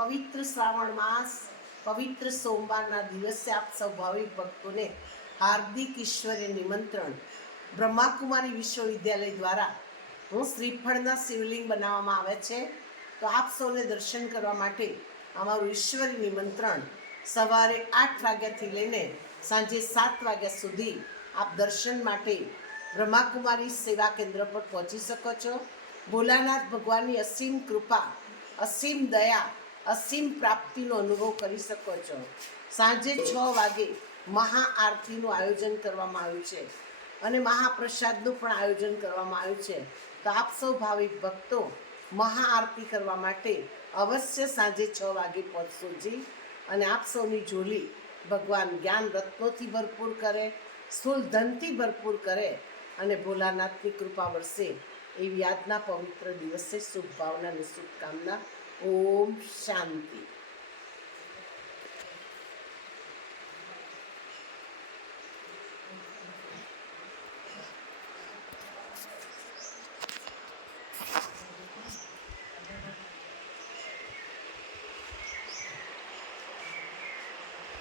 પવિત્ર શ્રાવણ માસ પવિત્ર સોમવારના દિવસે આપ સૌ ભાવિક ભક્તોને હાર્દિક ઈશ્વરીય નિમંત્રણ. બ્રહ્માકુમારી વિશ્વવિદ્યાલય દ્વારા શ્રીફળના શિવલિંગ બનાવવામાં આવે છે, તો આપ સૌને દર્શન કરવા માટે અમારું ઈશ્વરી નિમંત્રણ. સવારે 8 વાગ્યાથી લઈને સાંજે 7 વાગ્યા સુધી આપ દર્શન માટે બ્રહ્માકુમારી સેવા કેન્દ્ર પર પહોંચી શકો છો. ભોલાનાથ ભગવાનની અસીમ કૃપા, અસીમ દયા, અસીમ પ્રાપ્તિનો અનુભવ કરી શકો છો. સાંજે 6 વાગે મહાઆરતીનું આયોજન કરવામાં આવ્યું છે અને મહાપ્રસાદનું પણ આયોજન કરવામાં આવ્યું છે. તો આપ સૌ ભાવિક ભક્તો મહાઆરતી કરવા માટે અવશ્ય સાંજે 6 વાગે પહોંચશો જી. અને આપ સૌની ઝોલી ભગવાન જ્ઞાન રત્નોથી ભરપૂર કરે, સ્થૂલ ધનથી ભરપૂર કરે અને ભોલાનાથની કૃપા વરસે એવી આજના પવિત્ર દિવસે શુભ ભાવના અને શુભકામના. ઓમ શાંતિ.